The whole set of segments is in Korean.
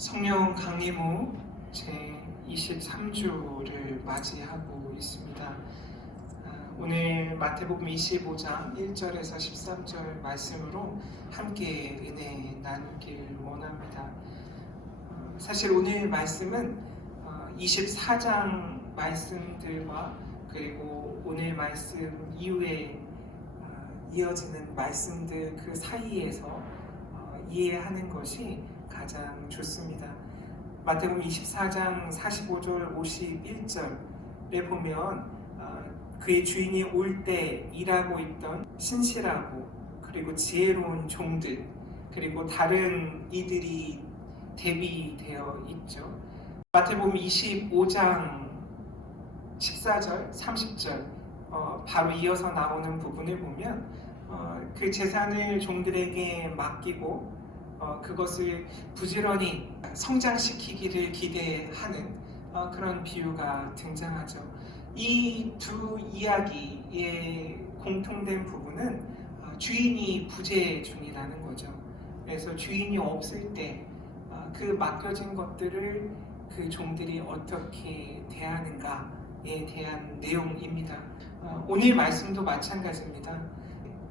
성령 강림후 제 23주를 맞이하고 있습니다. 오늘 마태복음 25장 1절에서 13절 말씀으로 함께 은혜 나누길 원합니다. 사실 오늘 말씀은 24장 말씀들과 그리고 오늘 말씀 이후에 이어지는 말씀들 그 사이에서 이해하는 것이 가장 좋습니다. 마태복음 24장 45절 51절에 보면 그의 주인이 올 때 일하고 있던 신실하고 그리고 지혜로운 종들 그리고 다른 이들이 대비되어 있죠. 마태복음 25장 14절 30절 바로 이어서 나오는 부분을 보면 그 재산을 종들에게 맡기고 그것을 부지런히 성장시키기를 기대하는 그런 비유가 등장하죠. 이 두 이야기의 공통된 부분은 주인이 부재 중이라는 거죠. 그래서 주인이 없을 때 그 맡겨진 것들을 그 종들이 어떻게 대하는가에 대한 내용입니다. 오늘 말씀도 마찬가지입니다.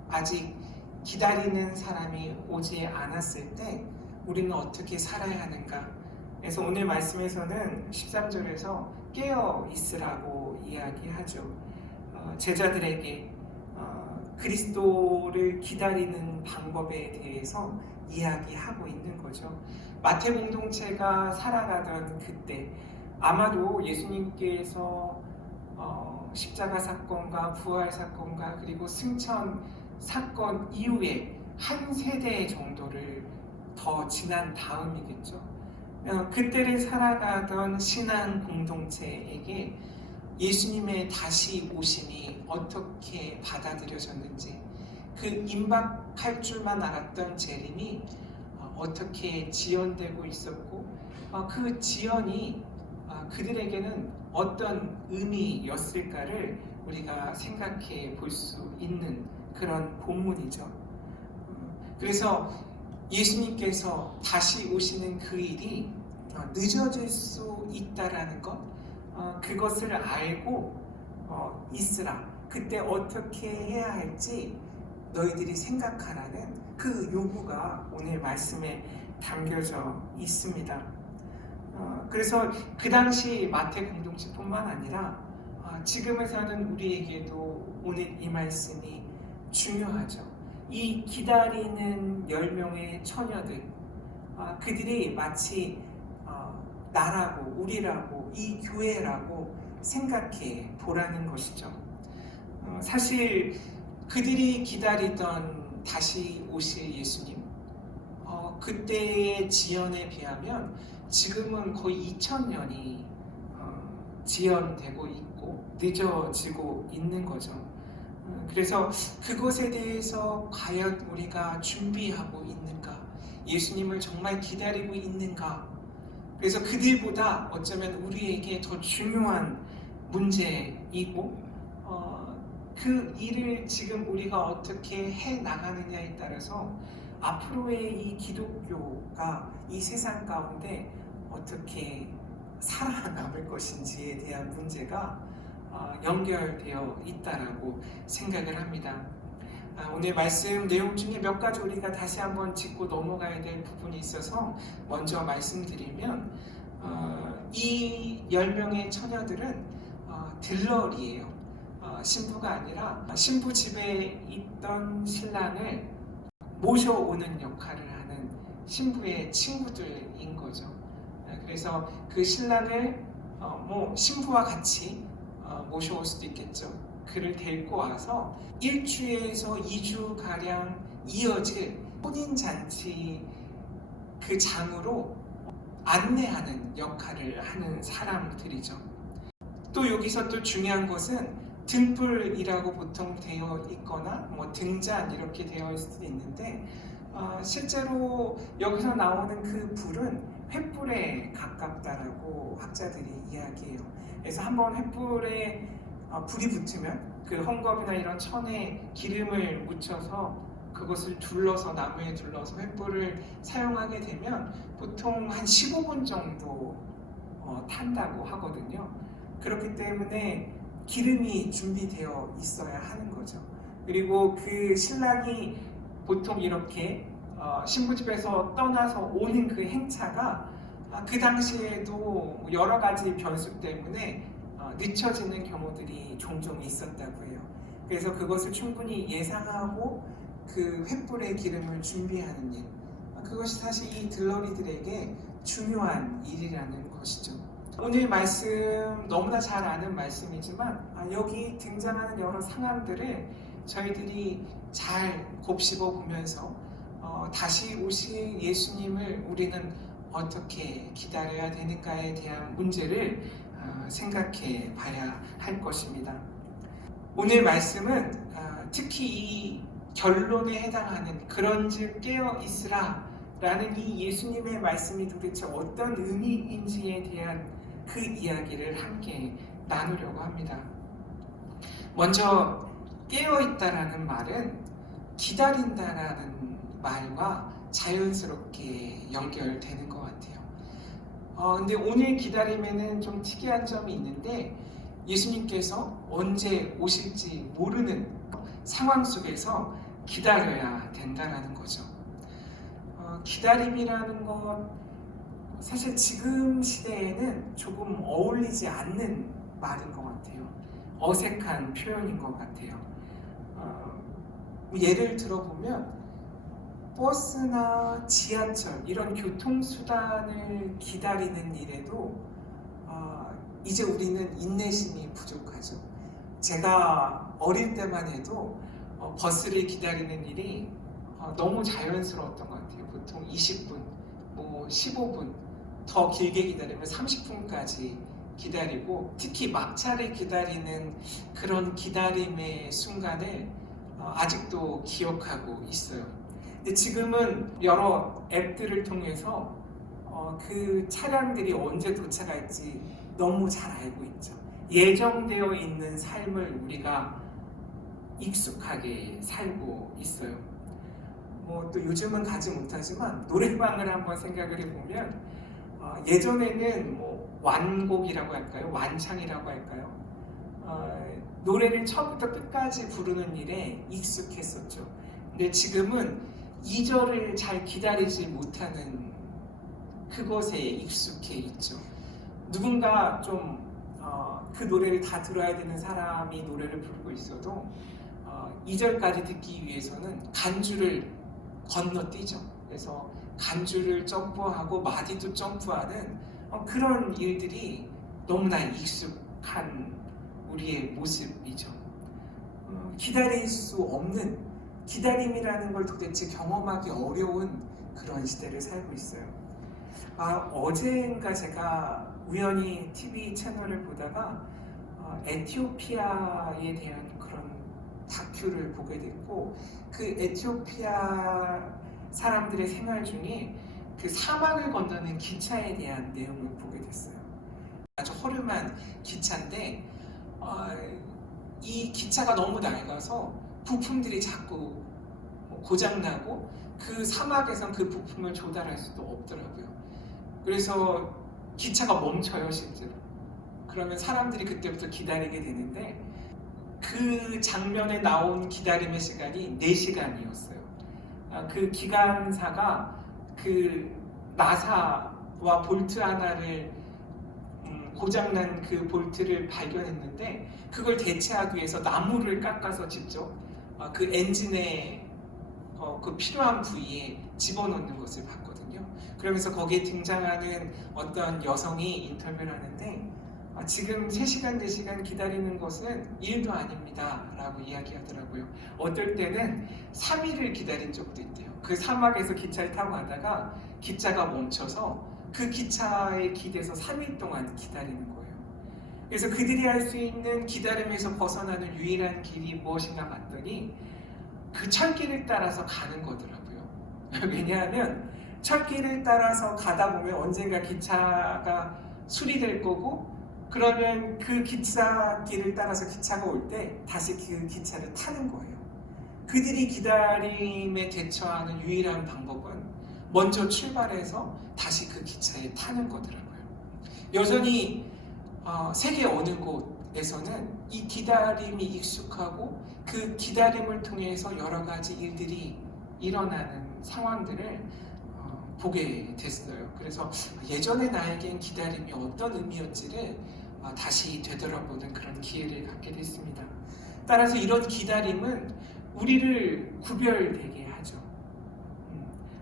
아직 기다리는 사람이 오지 않았을 때 우리는 어떻게 살아야 하는가. 그래서 오늘 말씀에서는 13절에서 깨어 있으라고 이야기하죠. 제자들에게 그리스도를 기다리는 방법에 대해서 이야기하고 있는 거죠. 마태 공동체가 살아가던 그때 아마도 예수님께서 십자가 사건과 부활 사건과 그리고 승천 사건 이후에 한 세대 정도를 더 지난 다음이겠죠. 그때를 살아가던 신앙 공동체에게 예수님의 다시 오심이 어떻게 받아들여졌는지, 그 임박할 줄만 알았던 재림이 어떻게 지연되고 있었고, 그 지연이 그들에게는 어떤 의미였을까를 우리가 생각해 볼 수 있는 그런 본문이죠. 그래서 예수님께서 다시 오시는 그 일이 늦어질 수 있다라는 것, 그것을 알고 있으라. 그때 어떻게 해야 할지 너희들이 생각하라는 그 요구가 오늘 말씀에 담겨져 있습니다. 그래서 그 당시 마태 공동체뿐만 아니라 지금을 사는 우리에게도 오늘 이 말씀이 중요하죠. 이 기다리는 10명의 처녀들, 그들이 마치 나라고 우리라고 이 교회라고 생각해 보라는 것이죠. 사실 그들이 기다리던 다시 오실 예수님, 그때의 지연에 비하면 지금은 거의 2000년이 지연되고 있고 늦어지고 있는 거죠. 그래서 그것에 대해서 과연 우리가 준비하고 있는가? 예수님을 정말 기다리고 있는가? 그래서 그들보다 어쩌면 우리에게 더 중요한 문제이고 그 일을 지금 우리가 어떻게 해 나가느냐에 따라서 앞으로의 이 기독교가 이 세상 가운데 어떻게 살아남을 것인지에 대한 문제가 연결되어 있다라고 생각을 합니다. 오늘 말씀 내용 중에 몇 가지 우리가 다시 한번 짚고 넘어가야 될 부분이 있어서 먼저 말씀드리면 이 10명의 처녀들은 들러리예요. 신부가 아니라 신부 집에 있던 신랑을 모셔오는 역할을 하는 신부의 친구들인 거죠. 그래서 그 신랑을 신부와 같이 모셔올 수도 있겠죠. 그를 데리고 와서 1주에서 2주가량 이어질 혼인잔치 그 장으로 안내하는 역할을 하는 사람들이죠. 또 여기서 또 중요한 것은 등불이라고 보통 되어 있거나 등잔 이렇게 되어 있을 수도 있는데 실제로 여기서 나오는 그 불은 횃불에 가깝다라고 학자들이 이야기해요. 그래서 한번 횃불에 불이 붙으면 그 헝겊이나 이런 천에 기름을 묻혀서 그것을 둘러서 나무에 둘러서 횃불을 사용하게 되면 보통 한 15분 정도 탄다고 하거든요. 그렇기 때문에 기름이 준비되어 있어야 하는 거죠. 그리고 그 신랑이 보통 이렇게 신부집에서 떠나서 오는 그 행차가 그 당시에도 여러 가지 변수 때문에 늦춰지는 경우들이 종종 있었다고 해요. 그래서 그것을 충분히 예상하고 그 횃불의 기름을 준비하는 일, 그것이 사실 이 들러리들에게 중요한 일이라는 것이죠. 오늘 말씀 너무나 잘 아는 말씀이지만 여기 등장하는 여러 상황들을 저희들이 잘 곱씹어 보면서 다시 오실 예수님을 우리는 어떻게 기다려야 되는가에 대한 문제를 생각해 봐야 할 것입니다. 오늘 말씀은 특히 이 결론에 해당하는 그런즉 깨어 있으라 라는 이 예수님의 말씀이 도대체 어떤 의미인지에 대한 그 이야기를 함께 나누려고 합니다. 먼저 깨어있다라는 말은 기다린다라는 말과 자연스럽게 연결되는 것 같아요. 근데 오늘 기다림에는 좀 특이한 점이 있는데 예수님께서 언제 오실지 모르는 상황 속에서 기다려야 된다는 거죠. 기다림이라는 것 사실 지금 시대에는 조금 어울리지 않는 말인 것 같아요. 어색한 표현인 것 같아요. 예를 들어보면 버스나 지하철 이런 교통수단을 기다리는 일에도 이제 우리는 인내심이 부족하죠. 제가 어릴 때만 해도 버스를 기다리는 일이 너무 자연스러웠던 것 같아요. 보통 20분, 15분, 더 길게 기다리면 30분까지 기다리고 특히 막차를 기다리는 그런 기다림의 순간을 아직도 기억하고 있어요. 근데 지금은 여러 앱들을 통해서 그 차량들이 언제 도착할지 너무 잘 알고 있죠. 예정되어 있는 삶을 우리가 익숙하게 살고 있어요. 또 요즘은 가지 못하지만 노래방을 한번 생각을 해보면 예전에는 완곡이라고 할까요? 완창이라고 할까요? 노래를 처음부터 끝까지 부르는 일에 익숙했었죠. 근데 지금은 2절을 잘 기다리지 못하는 그것에 익숙해 있죠. 누군가 좀 그 노래를 다 들어야 되는 사람이 노래를 부르고 있어도 2절까지 듣기 위해서는 간주를 건너뛰죠. 그래서 간주를 점프하고 마디도 점프하는 그런 일들이 너무나 익숙한 우리의 모습이죠. 기다릴 수 없는 기다림이라는 걸 도대체 경험하기 어려운 그런 시대를 살고 있어요. 어젠가 제가 우연히 TV 채널을 보다가 에티오피아에 대한 그런 다큐를 보게 됐고 그 에티오피아 사람들의 생활 중에 그 사막을 건너는 기차에 대한 내용을 보게 됐어요. 아주 허름한 기차인데 이 기차가 너무 낡아서 부품들이 자꾸 고장나고 그 사막에선 그 부품을 조달할 수도 없더라고요. 그래서 기차가 멈춰요, 실제로. 그러면 사람들이 그때부터 기다리게 되는데 그 장면에 나온 기다림의 시간이 4시간이었어요. 그 기관사가 그 나사와 볼트 하나를 고장난 그 볼트를 발견했는데 그걸 대체하기 위해서 나무를 깎아서 직접 그 엔진에 그 필요한 부위에 집어넣는 것을 봤거든요. 그러면서 거기에 등장하는 어떤 여성이 인터뷰를 하는데 지금 3시간, 4시간 기다리는 것은 일도 아닙니다 라고 이야기하더라고요. 어떨 때는 3일을 기다린 적도 있대요. 그 사막에서 기차를 타고 가다가 기차가 멈춰서 그 기차에 기대서 3일 동안 기다리는 거예요. 그래서 그들이 할 수 있는 기다림에서 벗어나는 유일한 길이 무엇인가 봤더니 그 철길을 따라서 가는 거더라고요. 왜냐하면 철길을 따라서 가다 보면 언젠가 기차가 수리될 거고 그러면 그 기차길을 따라서 기차가 올 때 다시 그 기차를 타는 거예요. 그들이 기다림에 대처하는 유일한 방법은 먼저 출발해서 다시 그 기차에 타는 거더라고요. 여전히 세계 어느 곳에서는 이 기다림이 익숙하고 그 기다림을 통해서 여러 가지 일들이 일어나는 상황들을 보게 됐어요. 그래서 예전에 나에겐 기다림이 어떤 의미였지를 다시 되돌아보는 그런 기회를 갖게 됐습니다. 따라서 이런 기다림은 우리를 구별되게 하죠.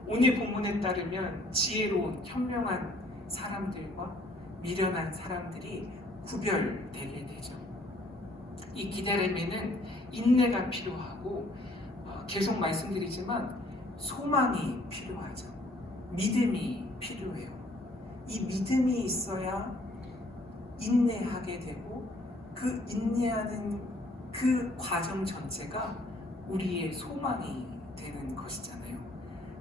오늘 본문에 따르면 지혜로운 현명한 사람들과 미련한 사람들이 구별되게 되죠. 이 기다림에는 인내가 필요하고 계속 말씀드리지만 소망이 필요하죠. 믿음이 필요해요. 이 믿음이 있어야 인내하게 되고 그 인내하는 그 과정 전체가 우리의 소망이 되는 것이잖아요.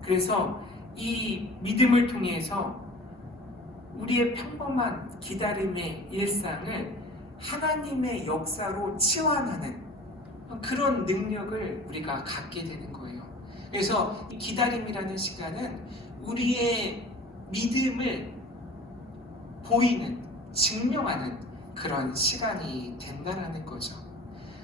그래서 이 믿음을 통해서 우리의 평범한 기다림의 일상을 하나님의 역사로 치환하는 그런 능력을 우리가 갖게 되는 거예요. 그래서 기다림이라는 시간은 우리의 믿음을 보이는, 증명하는 그런 시간이 된다는 거죠.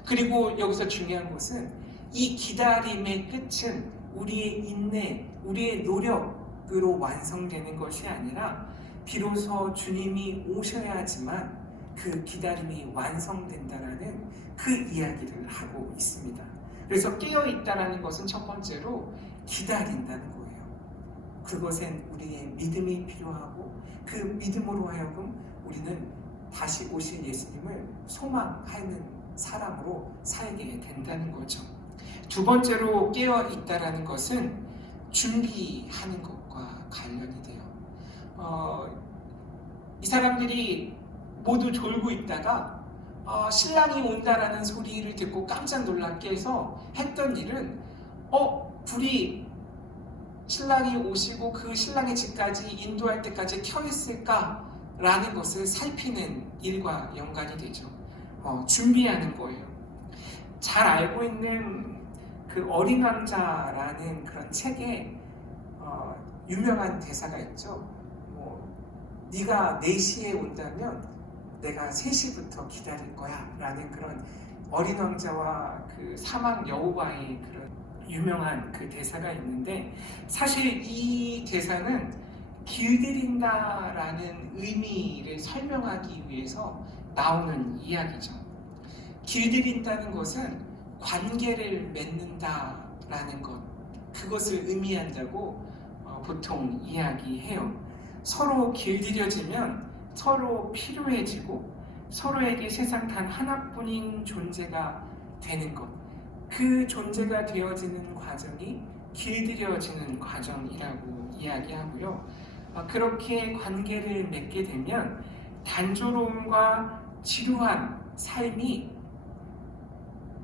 그리고 여기서 중요한 것은 이 기다림의 끝은 우리의 인내, 우리의 노력으로 완성되는 것이 아니라 비로소 주님이 오셔야지만 그 기다림이 완성된다라는 그 이야기를 하고 있습니다. 그래서 깨어있다라는 것은 첫 번째로 기다린다는 거예요. 그것엔 우리의 믿음이 필요하고 그 믿음으로 하여금 우리는 다시 오실 예수님을 소망하는 사람으로 살게 된다는 거죠. 두 번째로 깨어있다라는 것은 준비하는 것과 관련이 돼요. 이 사람들이 모두 졸고 있다가 신랑이 온다라는 소리를 듣고 깜짝 놀라 깨서 했던 일은 불이 신랑이 오시고 그 신랑의 집까지 인도할 때까지 켜 있을까라는 것을 살피는 일과 연관이 되죠. 준비하는 거예요. 잘 알고 있는 그 어린 왕자라는 그런 책에 유명한 대사가 있죠. 네가 4시에 온다면 내가 3시부터 기다릴 거야 라는 그런 어린 왕자와 그 사막 여우와의 그런 유명한 그 대사가 있는데, 사실 이 대사는 길들인다라는 의미를 설명하기 위해서 나오는 이야기죠. 길들인다는 것은 관계를 맺는다라는 것, 그것을 의미한다고 보통 이야기해요. 서로 길들여지면 서로 필요해지고 서로에게 세상 단 하나뿐인 존재가 되는 것, 그 존재가 되어지는 과정이 길들여지는 과정이라고 이야기하고요. 그렇게 관계를 맺게 되면 단조로움과 지루한 삶이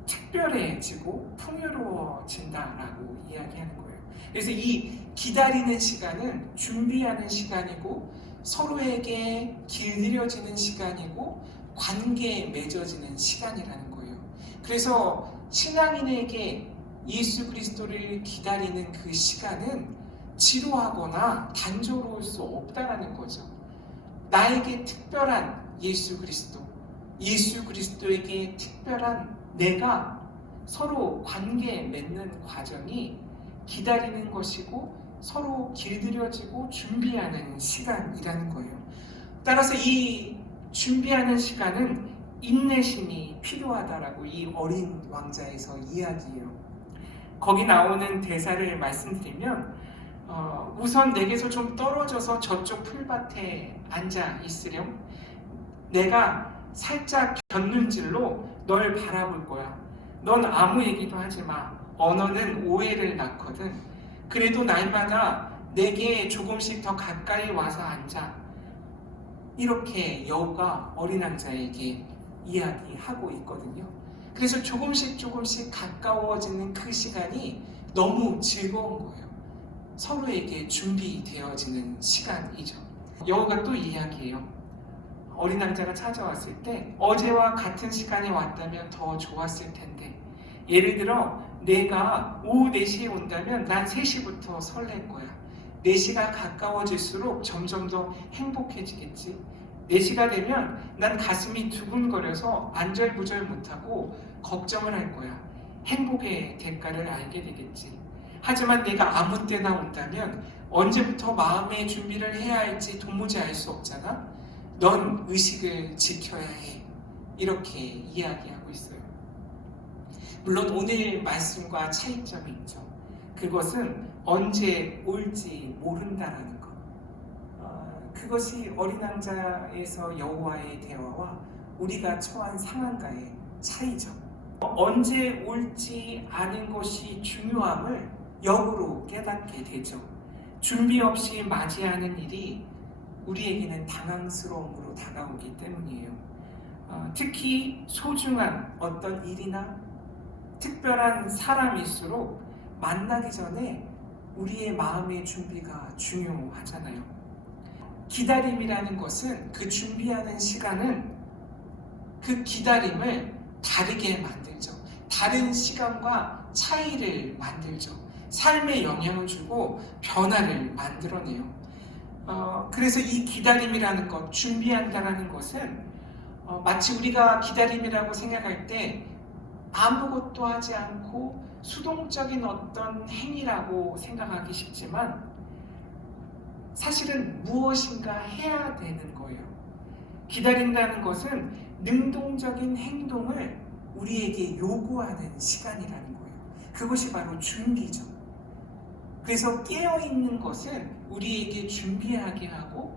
특별해지고 풍요로워진다라고 이야기하는 거예요. 그래서 이 기다리는 시간은 준비하는 시간이고 서로에게 길들여지는 시간이고 관계에 맺어지는 시간이라는 거예요. 그래서 신앙인에게 예수 그리스도를 기다리는 그 시간은 지루하거나 단조로울 수 없다라는 거죠. 나에게 특별한 예수 그리스도, 예수 그리스도에게 특별한 내가 서로 관계 맺는 과정이 기다리는 것이고 서로 길들여지고 준비하는 시간이라는 거예요. 따라서 이 준비하는 시간은 인내심이 필요하다라고 이 어린 왕자에서 이야기해요. 거기 나오는 대사를 말씀드리면 우선 내게서 좀 떨어져서 저쪽 풀밭에 앉아 있으렴. 내가 살짝 곁눈질로 널 바라볼 거야. 넌 아무 얘기도 하지 마. 언어는 오해를 낳거든. 그래도 날마다 내게 조금씩 더 가까이 와서 앉아. 이렇게 여우가 어린 왕자에게 이야기하고 있거든요. 그래서 조금씩 가까워지는 그 시간이 너무 즐거운 거예요. 서로에게 준비되어지는 시간이죠. 여우가 또 이야기해요. 어린 왕자가 찾아왔을 때 어제와 같은 시간에 왔다면 더 좋았을 텐데, 예를 들어 내가 오후 4시에 온다면 난 3시부터 설렐 거야. 4시가 가까워질수록 점점 더 행복해지겠지. 4시가 되면 난 가슴이 두근거려서 안절부절 못하고 걱정을 할 거야. 행복의 대가를 알게 되겠지. 하지만 내가 아무 때나 온다면 언제부터 마음의 준비를 해야 할지 도무지 알 수 없잖아. 넌 의식을 지켜야 해. 이렇게 이야기하고 있어요. 물론 오늘 말씀과 차이점이 있죠. 그것은 언제 올지 모른다라는 것. 그것이 어린 왕자에서 여호와의 대화와 우리가 처한 상황과의 차이죠. 언제 올지 아는 것이 중요함을 역으로 깨닫게 되죠. 준비 없이 맞이하는 일이 우리에게는 당황스러움으로 다가오기 때문이에요. 특히 소중한 어떤 일이나 특별한 사람일수록 만나기 전에 우리의 마음의 준비가 중요하잖아요. 기다림이라는 것은, 그 준비하는 시간은 그 기다림을 다르게 만들죠. 다른 시간과 차이를 만들죠. 삶에 영향을 주고 변화를 만들어내요. 그래서 이 기다림이라는 것, 준비한다는 것은 마치 우리가 기다림이라고 생각할 때 아무것도 하지 않고 수동적인 어떤 행위라고 생각하기 쉽지만 사실은 무엇인가 해야 되는 거예요. 기다린다는 것은 능동적인 행동을 우리에게 요구하는 시간이라는 거예요. 그것이 바로 준비죠. 그래서 깨어있는 것은 우리에게 준비하게 하고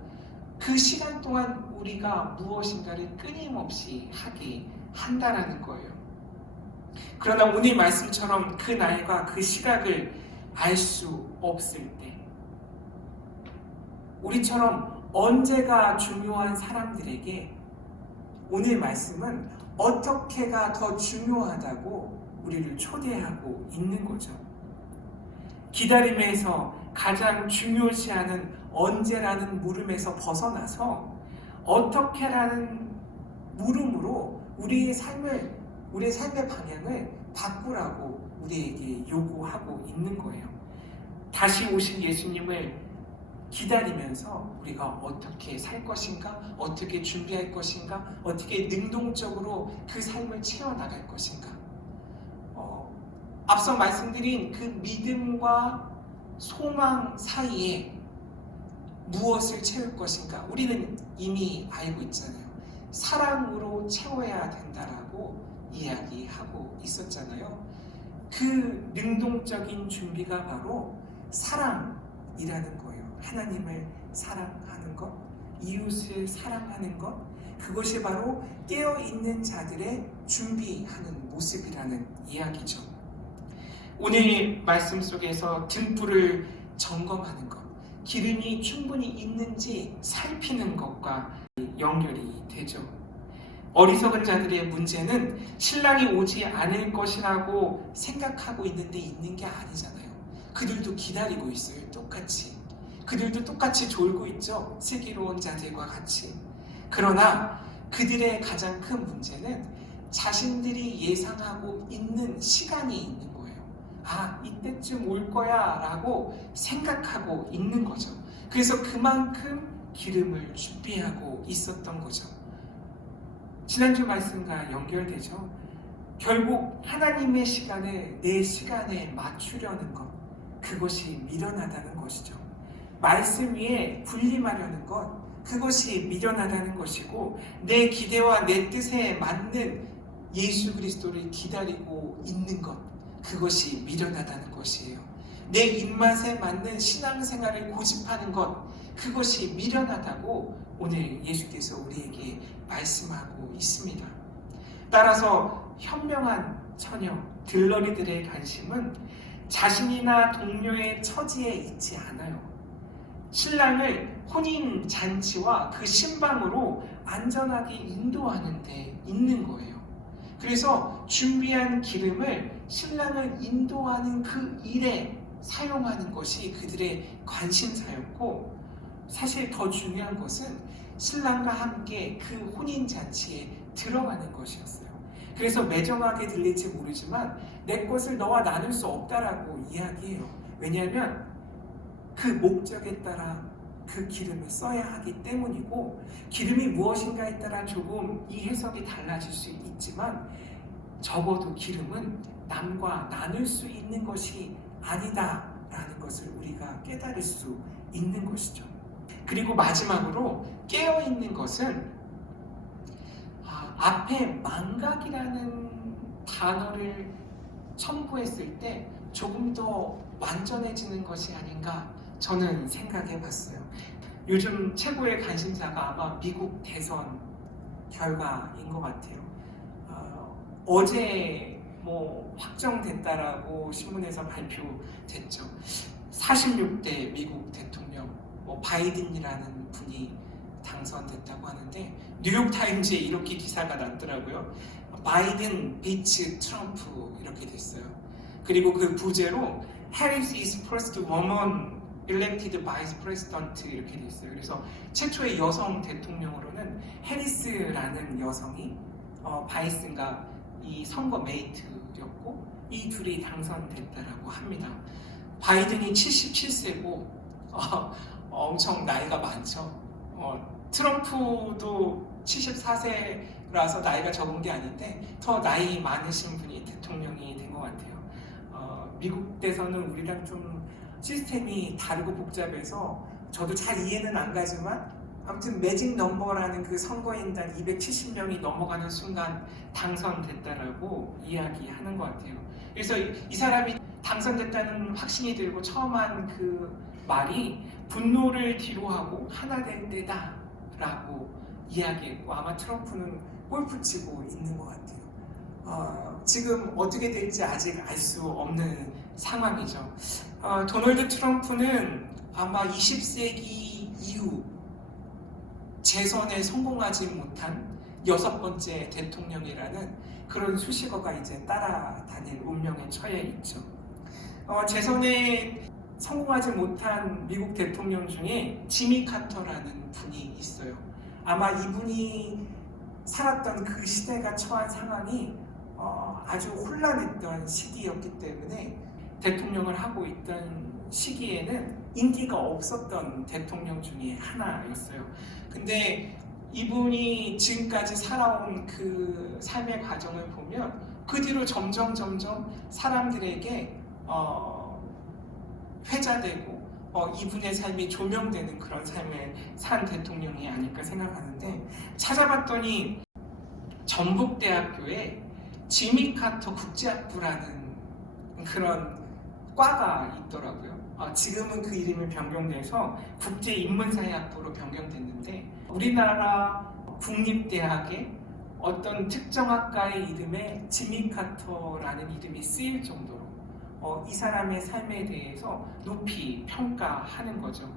그 시간 동안 우리가 무엇인가를 끊임없이 하게 한다라는 거예요. 그러나 오늘 말씀처럼 그 날과 그 시각을 알 수 없을 때, 우리처럼 언제가 중요한 사람들에게 오늘 말씀은 어떻게가 더 중요하다고 우리를 초대하고 있는 거죠. 기다림에서 가장 중요시하는 언제라는 물음에서 벗어나서 어떻게라는 물음으로 우리의 삶의 방향을 바꾸라고 우리에게 요구하고 있는 거예요. 다시 오신 예수님을 기다리면서 우리가 어떻게 살 것인가, 어떻게 준비할 것인가, 어떻게 능동적으로 그 삶을 채워나갈 것인가. 앞서 말씀드린 그 믿음과 소망 사이에 무엇을 채울 것인가, 우리는 이미 알고 있잖아요. 사랑으로 채워야 된다라고 이야기하고 있었잖아요. 그 능동적인 준비가 바로 사랑이라는 거예요. 하나님을 사랑하는 것, 이웃을 사랑하는 것, 그것이 바로 깨어있는 자들의 준비하는 모습이라는 이야기죠. 오늘 말씀 속에서 등불을 점검하는 것, 기름이 충분히 있는지 살피는 것과 연결이 되죠. 어리석은 자들의 문제는 신랑이 오지 않을 것이라고 생각하고 있는데 있는 게 아니잖아요. 그들도 기다리고 있어요. 똑같이. 그들도 똑같이 졸고 있죠. 슬기로운 자들과 같이. 그러나 그들의 가장 큰 문제는 자신들이 예상하고 있는 시간이 있는 거예요. 아, 이때쯤 올 거야 라고 생각하고 있는 거죠. 그래서 그만큼 기름을 준비하고 있었던 거죠. 지난주 말씀과 연결되죠. 결국 하나님의 시간을 내 시간에 맞추려는 것, 그것이 미련하다는 것이죠. 말씀 위에 군림하려는 것, 그것이 미련하다는 것이고, 내 기대와 내 뜻에 맞는 예수 그리스도를 기다리고 있는 것, 그것이 미련하다는 것이에요. 내 입맛에 맞는 신앙생활을 고집하는 것, 그것이 미련하다고 오늘 예수께서 우리에게 말씀하고 있습니다. 따라서 현명한 처녀, 들러리들의 관심은 자신이나 동료의 처지에 있지 않아요. 신랑을 혼인 잔치와 그 신방으로 안전하게 인도하는 데 있는 거예요. 그래서 준비한 기름을 신랑을 인도하는 그 일에 사용하는 것이 그들의 관심사였고, 사실 더 중요한 것은 신랑과 함께 그 혼인잔치에 들어가는 것이었어요. 그래서 매정하게 들릴지 모르지만 내 것을 너와 나눌 수 없다라고 이야기해요. 왜냐하면 그 목적에 따라 그 기름을 써야 하기 때문이고, 기름이 무엇인가에 따라 조금 이 해석이 달라질 수 있지만 적어도 기름은 남과 나눌 수 있는 것이 아니다라는 것을 우리가 깨달을 수 있는 것이죠. 그리고 마지막으로 깨어있는 것은 앞에 망각이라는 단어를 첨부했을 때 조금 더 완전해지는 것이 아닌가 저는 생각해 봤어요. 요즘 최고의 관심사가 아마 미국 대선 결과인 것 같아요. 어제 확정됐다라고 신문에서 발표됐죠. 46대 미국 대통령 바이든이라는 분이 당선됐다고 하는데, 뉴욕타임즈에 이렇게 기사가 났더라고요. 바이든 비츠 트럼프 이렇게 됐어요. 그리고 그 부제로 Harris is first woman elected vice president 이렇게 됐어요. 그래서 최초의 여성 대통령으로는 해리스라는 여성이 바이슨과 이 선거 메이트였고, 이 둘이 당선됐다라고 합니다. 바이든이 77세고 엄청 나이가 많죠. 트럼프도 74세라서 나이가 적은 게 아닌데 더 나이 많으신 분이 대통령이 된 것 같아요. 미국 대선은 우리랑 좀 시스템이 다르고 복잡해서 저도 잘 이해는 안 가지만 아무튼 매직 넘버라는 그 선거인단 270명이 넘어가는 순간 당선됐다라고 이야기하는 것 같아요. 그래서 이 사람이 당선됐다는 확신이 들고 처음 한 그 말이 분노를 뒤로하고 하나 될 때다 라고 이야기했고, 아마 트럼프는 골프 치고 있는 것 같아요. 지금 어떻게 될지 아직 알 수 없는 상황이죠. 도널드 트럼프는 아마 20세기 이후 재선에 성공하지 못한 6번째 대통령이라는 그런 수식어가 이제 따라다닐 운명에 처해 있죠. 재선에 성공하지 못한 미국 대통령 중에 지미 카터라는 분이 있어요. 아마 이분이 살았던 그 시대가 처한 상황이 아주 혼란했던 시기였기 때문에 대통령을 하고 있던 시기에는 인기가 없었던 대통령 중에 하나였어요. 근데 이분이 지금까지 살아온 그 삶의 과정을 보면 그 뒤로 점점 사람들에게 회자되고 이분의 삶이 조명되는 그런 삶을 산 대통령이 아닐까 생각하는데, 찾아봤더니 전북대학교에 지미 카터 국제학부라는 그런 과가 있더라고요. 지금은 그 이름이 변경돼서 국제인문사회학부로 변경됐는데, 우리나라 국립대학의 어떤 특정 학과의 이름에 지미 카터라는 이름이 쓰일 정도로 이 사람의 삶에 대해서 높이 평가하는 거죠.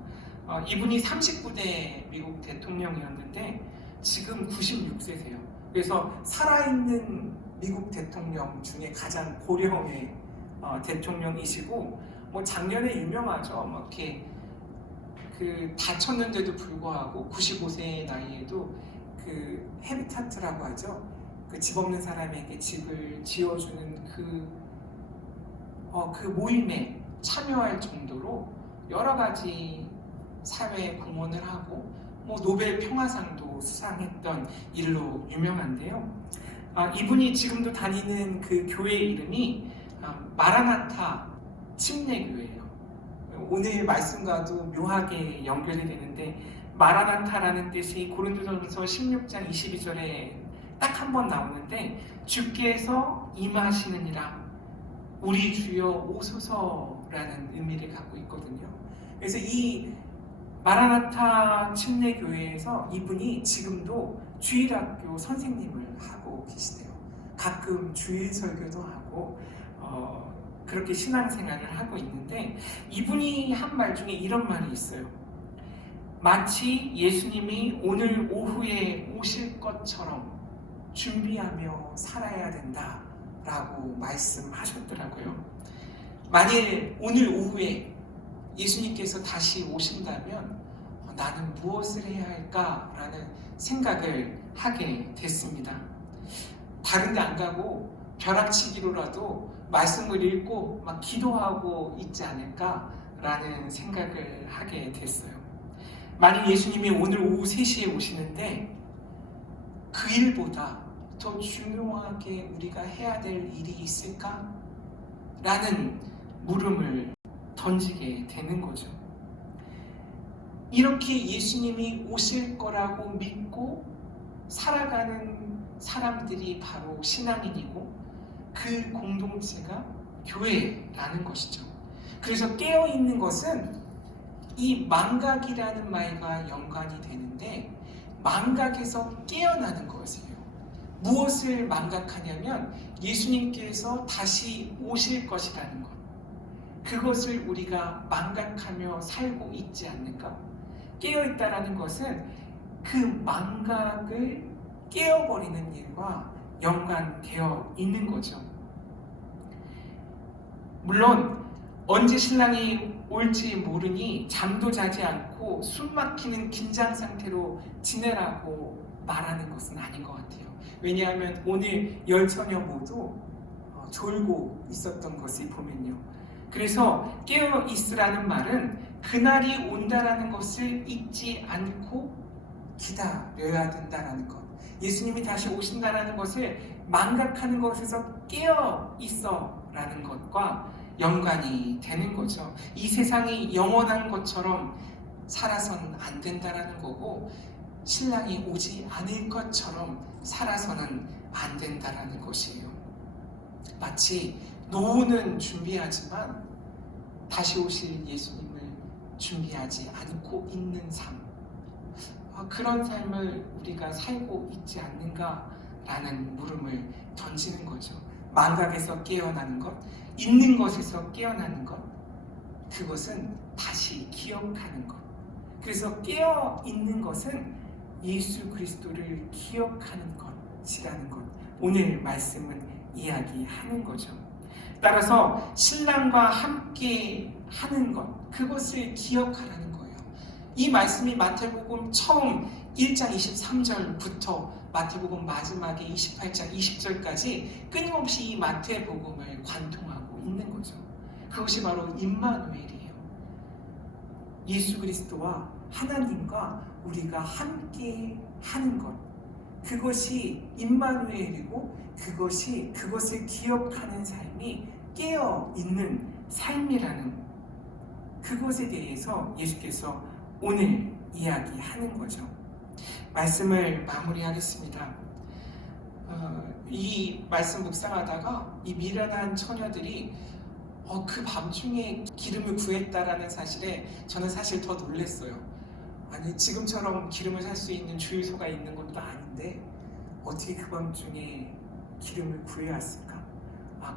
이분이 39대 미국 대통령이었는데 지금 96세세요. 그래서 살아있는 미국 대통령 중에 가장 고령의 대통령이시고, 작년에 유명하죠. 이렇게 다쳤는데도 불구하고 95세의 나이에도 그 헤비타트라고 하죠. 그 집 없는 사람에게 집을 지어주는 그 모임에 참여할 정도로 여러 가지 사회 공헌을 하고 노벨 평화상도 수상했던 일로 유명한데요. 이분이 지금도 다니는 그 교회 이름이 마라나타 침례교회예요. 오늘 말씀과도 묘하게 연결이 되는데, 마라나타라는 뜻이 고린도전서 16장 22절에 딱 한 번 나오는데, 주께서 임하시느니라 우리 주여 오소서라는 의미를 갖고 있거든요. 그래서 이 마라나타 침례교회에서 이분이 지금도 주일학교 선생님을 하고 계시대요. 가끔 주일 설교도 하고 그렇게 신앙생활을 하고 있는데, 이분이 한 말 중에 이런 말이 있어요. 마치 예수님이 오늘 오후에 오실 것처럼 준비하며 살아야 된다 라고 말씀하셨더라고요. 만일 오늘 오후에 예수님께서 다시 오신다면 나는 무엇을 해야 할까라는 생각을 하게 됐습니다. 다른 데 안 가고 벼락치기로라도 말씀을 읽고 막 기도하고 있지 않을까라는 생각을 하게 됐어요. 만약 예수님이 오늘 오후 3시에 오시는데 그 일보다 더 중요하게 우리가 해야 될 일이 있을까? 라는 물음을 던지게 되는 거죠. 이렇게 예수님이 오실 거라고 믿고 살아가는 사람들이 바로 신앙인이고 그 공동체가 교회라는 것이죠. 그래서 깨어있는 것은 이 망각이라는 말과 연관이 되는데 망각에서 깨어나는 것이에요. 무엇을 망각하냐면 예수님께서 다시 오실 것이라는 것. 그것을 우리가 망각하며 살고 있지 않는가? 깨어있다라는 것은 그 망각을 깨어버리는 일과 연관되어 있는 거죠. 물론 언제 신랑이 올지 모르니 잠도 자지 않고 숨막히는 긴장 상태로 지내라고 말하는 것은 아닌 것 같아요. 왜냐하면 오늘 열처녀 모두 졸고 있었던 것을 보면요. 그래서 깨어 있으라는 말은 그날이 온다라는 것을 잊지 않고 기다려야 된다라는 것. 예수님이 다시 오신다라는 것을 망각하는 것에서 깨어 있어라는 것과 연관이 되는 거죠. 이 세상이 영원한 것처럼 살아서는 안 된다라는 거고 신랑이 오지 않을 것처럼 살아서는 안 된다라는 것이에요. 마치 노후는 준비하지만 다시 오실 예수님을 준비하지 않고 있는 삶. 그런 삶을 우리가 살고 있지 않는가라는 물음을 던지는 거죠. 망각에서 깨어나는 것, 있는 것에서 깨어나는 것, 그것은 다시 기억하는 것. 그래서 깨어 있는 것은 예수 그리스도를 기억하는 것이라는 것. 오늘 말씀은 이야기하는 거죠. 따라서 신랑과 함께 하는 것, 그것을 기억하라는 거예요. 이 말씀이 마태복음 처음 1장 23절부터 마태복음 마지막에 28장 20절까지 끊임없이 이 마태복음을 관통하고 있는 거죠. 그것이 바로 임마누엘이에요. 예수 그리스도와 하나님과 우리가 함께 하는 것. 그것이 임마누엘이고 그것을 기억하는 삶이 깨어있는 삶이라는 그것에 대해서 예수께서 오늘 이야기하는 거죠. 말씀을 마무리하겠습니다. 이 말씀 묵상하다가 이 미련한 처녀들이 그 밤중에 기름을 구했다라는 사실에 저는 사실 더 놀랐어요. 아니 지금처럼 기름을 살 수 있는 주유소가 있는 것도 아닌데 어떻게 그 밤중에 기름을 구해왔을까?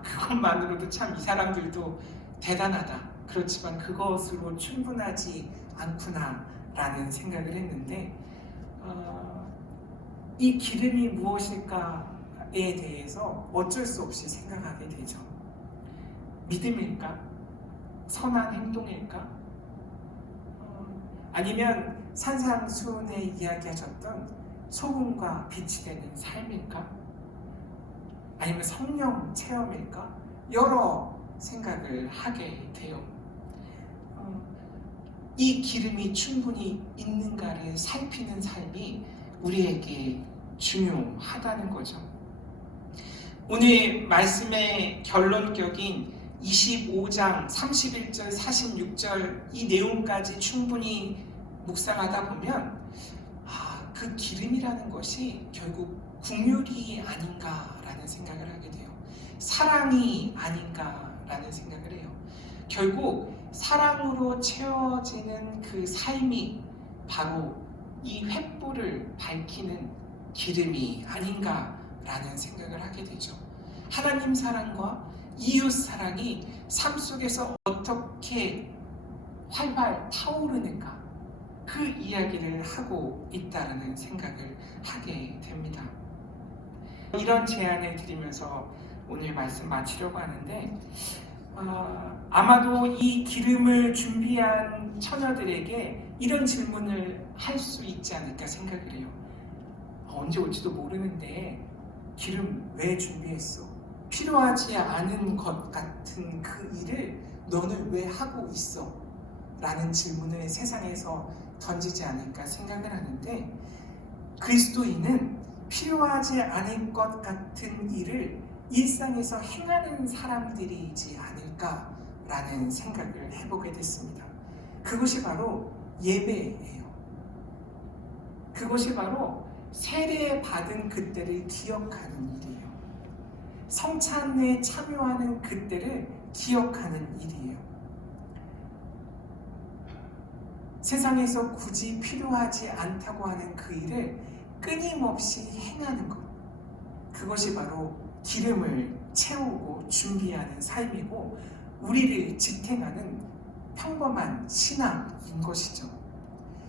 그것만으로도 참 이 사람들도 대단하다. 그렇지만 그것으로 충분하지 않구나라는 생각을 했는데 이 기름이 무엇일까에 대해서 어쩔 수 없이 생각하게 되죠. 믿음일까? 선한 행동일까? 아니면 산상수훈에 이야기하셨던 소금과 빛이 되는 삶일까? 아니면 성령 체험일까? 여러 생각을 하게 돼요. 이 기름이 충분히 있는가를 살피는 삶이 우리에게 중요하다는 거죠. 오늘 말씀의 결론격인 25장 31절 46절 이 내용까지 충분히 묵상하다 보면 그 기름이라는 것이 결국 긍휼이 아닌가라는 생각을 하게 돼요. 사랑이 아닌가라는 생각을 해요. 결국 사랑으로 채워지는 그 삶이 바로 이 횃불을 밝히는 기름이 아닌가라는 생각을 하게 되죠. 하나님 사랑과 이웃 사랑이 삶 속에서 어떻게 활발 타오르는가 그 이야기를 하고 있다는 생각을 하게 됩니다. 이런 제안을 드리면서 오늘 말씀 마치려고 하는데 아마도 이 기름을 준비한 처녀들에게 이런 질문을 할 수 있지 않을까 생각을 해요. 언제 올지도 모르는데 기름 왜 준비했어? 필요하지 않은 것 같은 그 일을 너는 왜 하고 있어? 라는 질문을 세상에서 던지지 않을까 생각을 하는데, 그리스도인은 필요하지 않을 것 같은 일을 일상에서 행하는 사람들이지 않을까라는 생각을 해보게 됐습니다. 그것이 바로 예배예요. 그것이 바로 세례받은 그때를 기억하는 일이에요. 성찬에 참여하는 그때를 기억하는 일이에요. 세상에서 굳이 필요하지 않다고 하는 그 일을 끊임없이 행하는 것, 그것이 바로 기름을 채우고 준비하는 삶이고 우리를 지탱하는 평범한 신앙인 것이죠.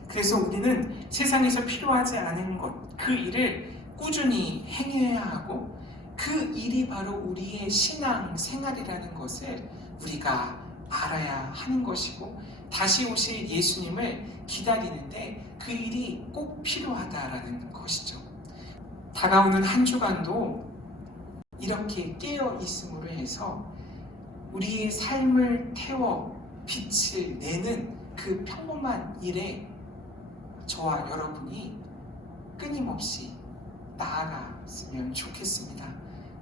그래서 우리는 세상에서 필요하지 않은 것, 그 일을 꾸준히 행해야 하고 그 일이 바로 우리의 신앙 생활이라는 것을 우리가 알아야 하는 것이고, 다시 오실 예수님을 기다리는데 그 일이 꼭 필요하다라는 것이죠. 다가오는 한 주간도 이렇게 깨어 있음으로 해서 우리의 삶을 태워 빛을 내는 그 평범한 일에 저와 여러분이 끊임없이 나아갔으면 좋겠습니다.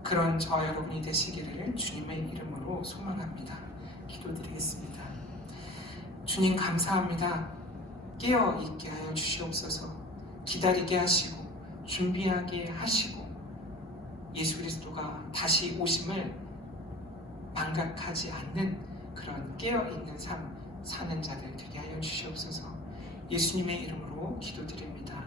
그런 저와 여러분이 되시기를 주님의 이름으로 소망합니다. 기도드리겠습니다. 주님 감사합니다. 깨어 있게 하여 주시옵소서. 기다리게 하시고 준비하게 하시고 예수 그리스도가 다시 오심을 망각하지 않는 그런 깨어 있는 삶 사는 자들 되게 하여 주시옵소서. 예수님의 이름으로 기도드립니다.